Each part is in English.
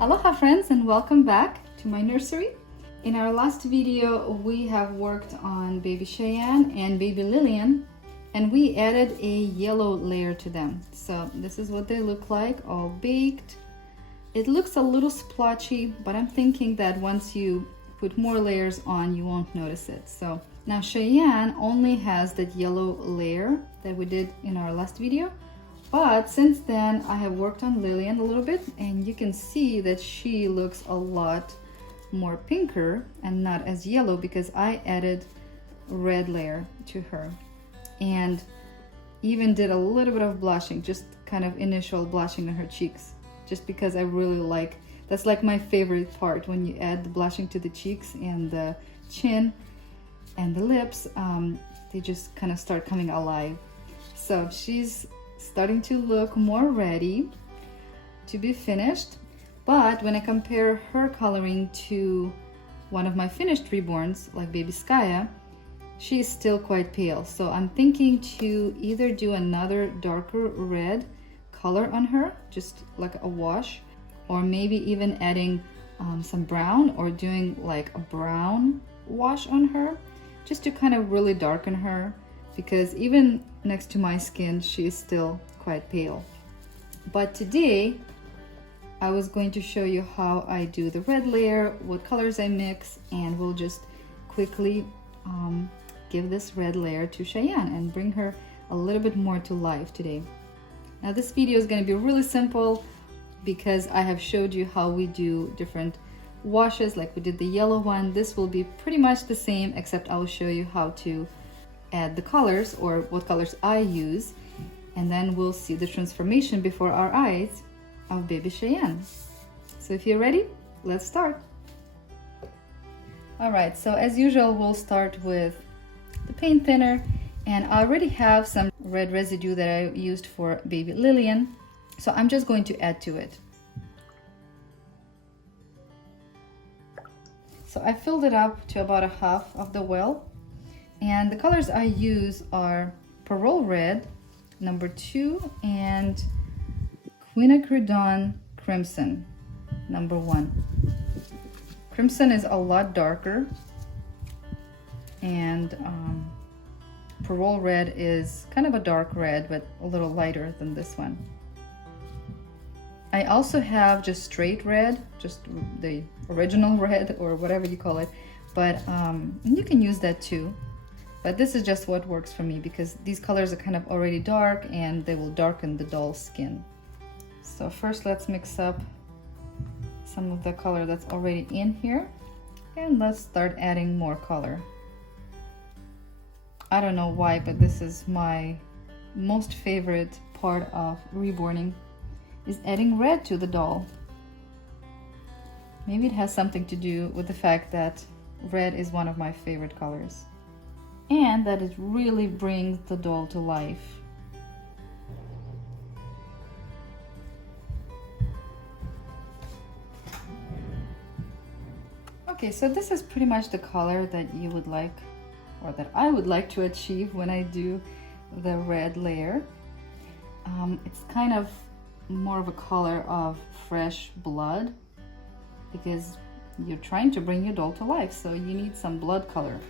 Aloha friends, and welcome back to my nursery. In our last video we have worked on baby Cheyenne and baby Lillian, and we added a yellow layer to them. So this is what they look like, all baked. It looks a little splotchy, but I'm thinking that once you put more layers on you won't notice it. So now Cheyenne only has that yellow layer that we did in our last video. But since then, I have worked on Lillian a little bit, and you can see that she looks a lot more pinker and not as yellow because I added a red layer to her. And even did a little bit of blushing, just kind of initial blushing on her cheeks, just because I really like, that's like my favorite part, when you add the blushing to the cheeks and the chin and the lips, they just kind of start coming alive. So she's starting to look more ready to be finished. But when I compare her coloring to one of my finished reborns, like baby Skya, she's still quite pale. So I'm thinking to either do another darker red color on her, just like a wash, or maybe even adding some brown, or doing like a brown wash on her, just to kind of really darken her, because even next to my skin she is still quite pale. But today I was going to show you how I do the red layer, what colors I mix, and we'll just quickly give this red layer to Cheyenne and bring her a little bit more to life today. Now this video is going to be really simple because I have showed you how we do different washes, like we did the yellow one. This will be pretty much the same, except I will show you how to add the colors, or what colors I use, and then we'll see the transformation before our eyes of baby Cheyenne. So if you're ready, let's start. All right, so as usual, we'll start with the paint thinner, and I already have some red residue that I used for baby Lillian, so I'm just going to add to it. So I filled it up to about a half of the well. And the colors I use are Parole Red, number 2, and Quinacridone Crimson, number 1. Crimson is a lot darker, and Parole Red is kind of a dark red, but a little lighter than this one. I also have just straight red, just the original red, or whatever you call it, but you can use that too. But this is just what works for me, because these colors are kind of already dark and they will darken the doll's skin. So first let's mix up some of the color that's already in here, and let's start adding more color. I don't know why, but this is my most favorite part of reborning, is adding red to the doll. Maybe it has something to do with the fact that red is one of my favorite colors, and that it really brings the doll to life. Okay, so this is pretty much the color that you would like, or that I would like to achieve when I do the red layer. It's kind of more of a color of fresh blood, because you're trying to bring your doll to life, so you need some blood color.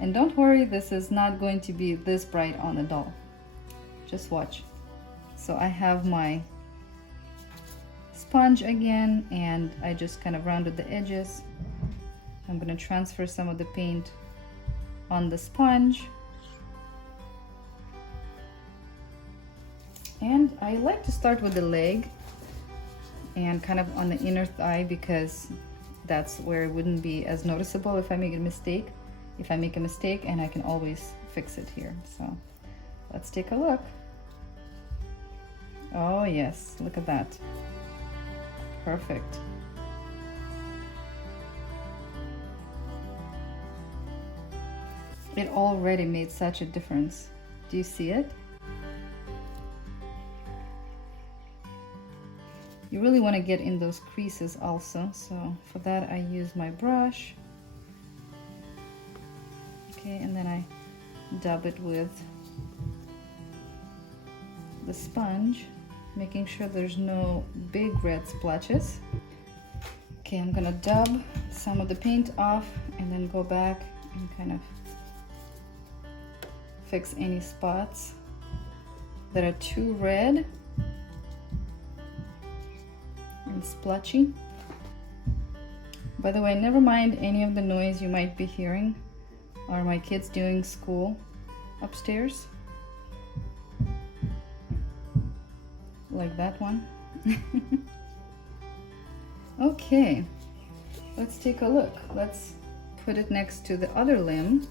And don't worry, this is not going to be this bright on the doll. Just watch. So I have my sponge again, and I just kind of rounded the edges. I'm going to transfer some of the paint on the sponge. And I like to start with the leg and kind of on the inner thigh, because that's where it wouldn't be as noticeable if I make a mistake. And I can always fix it here. So let's take a look. Oh yes, look at that. Perfect. It already made such a difference. Do you see it? You really want to get in those creases also. So for that I use my brush. Okay, and then I dab it with the sponge, making sure there's no big red splotches. Okay, I'm gonna dab some of the paint off and then go back and kind of fix any spots that are too red and splotchy. By the way, never mind any of the noise you might be hearing, are my kids doing school upstairs. Like that one. Okay, let's take a look. Let's put it next to the other limb.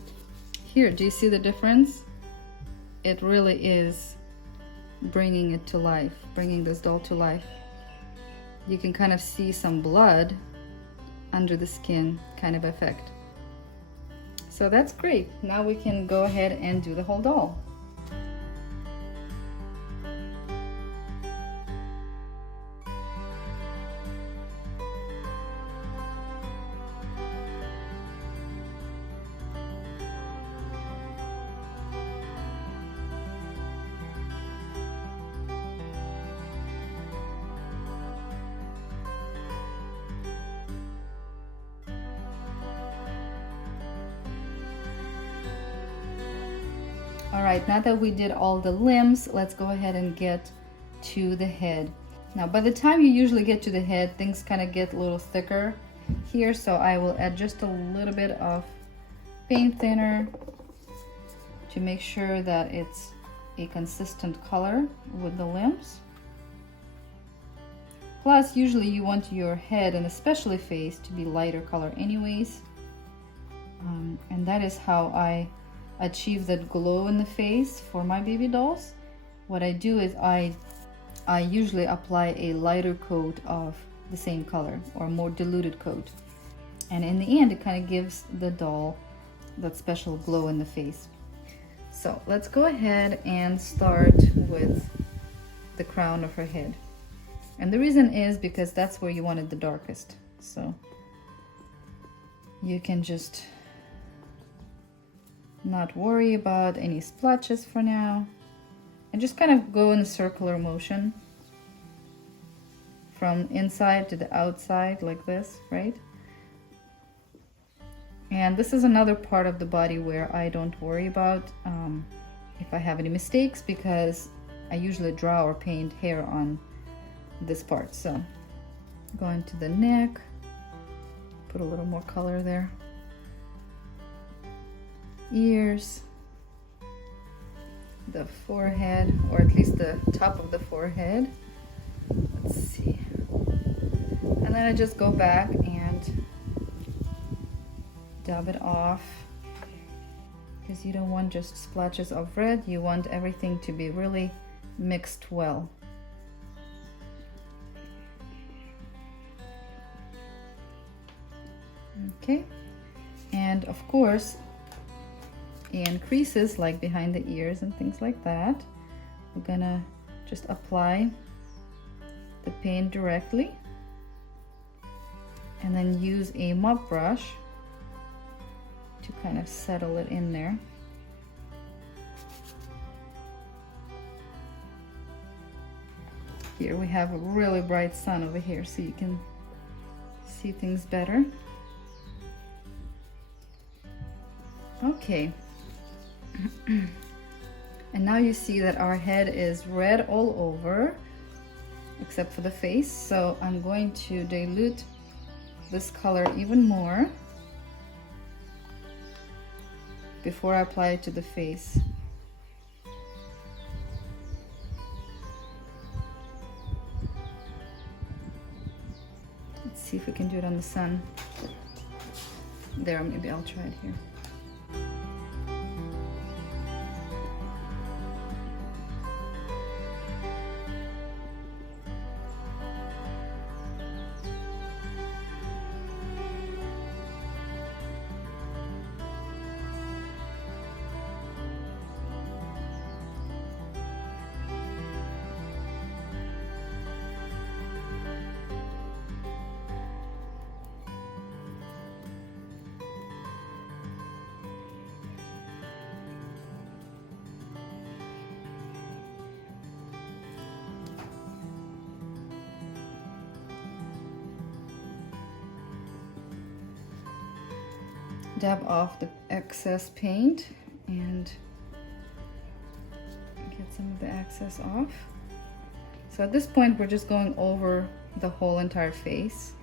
Here, do you see the difference? It really is bringing it to life, bringing this doll to life. You can kind of see some blood under the skin kind of effect. So that's great. Now we can go ahead and do the whole doll. All right, now that we did all the limbs, let's go ahead and get to the head. Now, by the time you usually get to the head, things kind of get a little thicker here, so I will add just a little bit of paint thinner to make sure that it's a consistent color with the limbs. Plus, usually you want your head and especially face to be lighter color anyways. And that is how I achieve that glow in the face for my baby dolls. What I do is I usually apply a lighter coat of the same color or more diluted coat. And in the end, it kind of gives the doll that special glow in the face. So let's go ahead and start with the crown of her head. And the reason is because that's where you want it the darkest. So you can just not worry about any splotches for now, and just kind of go in a circular motion from inside to the outside like this, right? And this is another part of the body where I don't worry about if I have any mistakes, because I usually draw or paint hair on this part. So going to the neck, put a little more color there. Ears, the forehead, or at least the top of the forehead. Let's see. And then I just go back and dab it off, because you don't want just splotches of red. You want everything to be really mixed well. Okay, and of course, in creases like behind the ears and things like that, we're gonna just apply the paint directly and then use a mop brush to kind of settle it in there. Here we have a really bright sun over here, so you can see things better. Okay. And now you see that our head is red all over except for the face, so I'm going to dilute this color even more before I apply it to the face. Let's see if we can do it on the sun. There, maybe I'll try it here. dab off the excess paint and get some of the excess off. So at this point, we're just going over the whole entire face.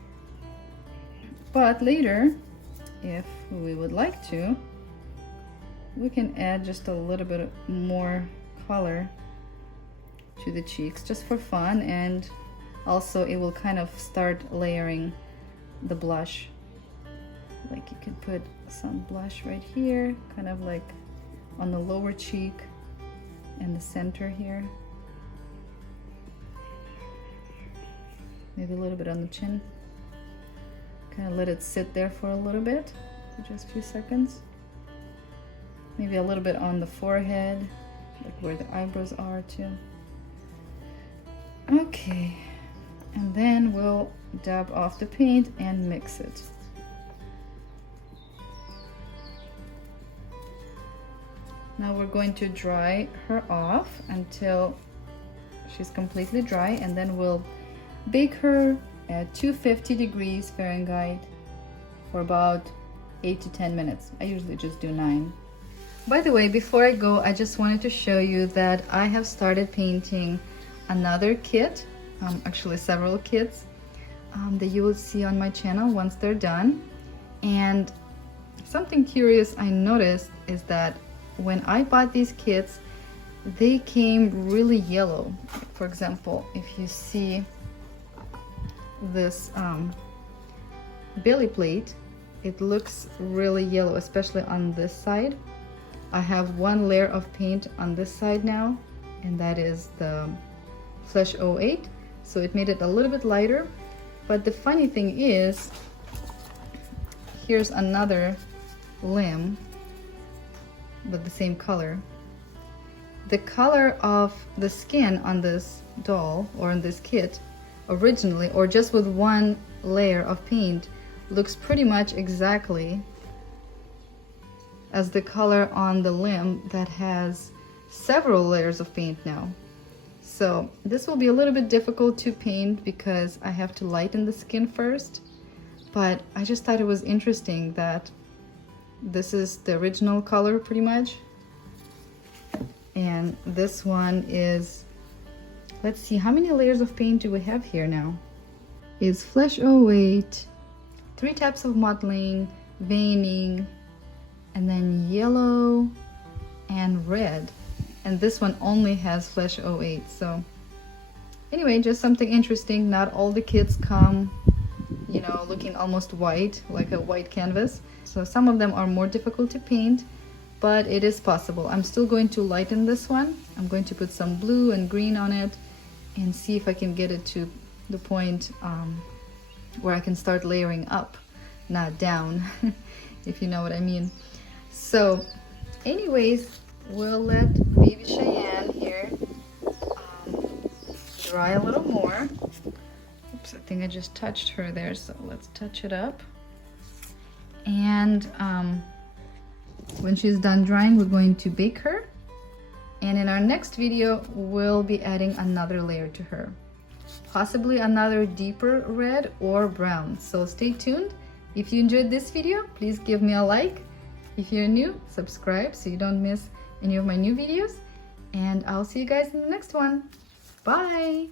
But later, if we would like to, we can add just a little bit more color to the cheeks just for fun, and also it will kind of start layering the blush. Like you could put some blush right here, kind of like on the lower cheek and the center here. Maybe a little bit on the chin. Kind of let it sit there for a little bit, for just a few seconds. Maybe a little bit on the forehead, like where the eyebrows are too. Okay, and then we'll dab off the paint and mix it. Now we're going to dry her off until she's completely dry, and then we'll bake her at 250 degrees Fahrenheit for about 8 to 10 minutes. I usually just do 9. By the way, before I go, I just wanted to show you that I have started painting another kit, actually several kits that you will see on my channel once they're done. And something curious I noticed is that when I bought these kits, they came really yellow. For example, if you see this belly plate, it looks really yellow, especially on this side. I have one layer of paint on this side now, and that is the Flesh 08, so it made it a little bit lighter. But the funny thing is, here's another limb but the same color. The color of the skin on this doll or on this kit originally, or just with one layer of paint, looks pretty much exactly as the color on the limb that has several layers of paint now. So this will be a little bit difficult to paint because I have to lighten the skin first, but I just thought it was interesting that this is the original color pretty much, and this one is, let's see, how many layers of paint do we have here now? It's Flesh 08, 3 types of mottling, veining, and then yellow and red. And this one only has Flesh 08. So anyway, just something interesting. Not all the kits come, you know, looking almost white, like a white canvas. So some of them are more difficult to paint, but it is possible. I'm still going to lighten this one. I'm going to put some blue and green on it and see if I can get it to the point where I can start layering up, not down, if you know what I mean. So anyways, we'll let baby Cheyenne here dry a little more. Oops, I think I just touched her there, so let's touch it up. And when she's done drying, we're going to bake her. And in our next video, we'll be adding another layer to her. Possibly another deeper red or brown. So stay tuned. If you enjoyed this video, please give me a like. If you're new, subscribe so you don't miss any of my new videos. And I'll see you guys in the next one. Bye!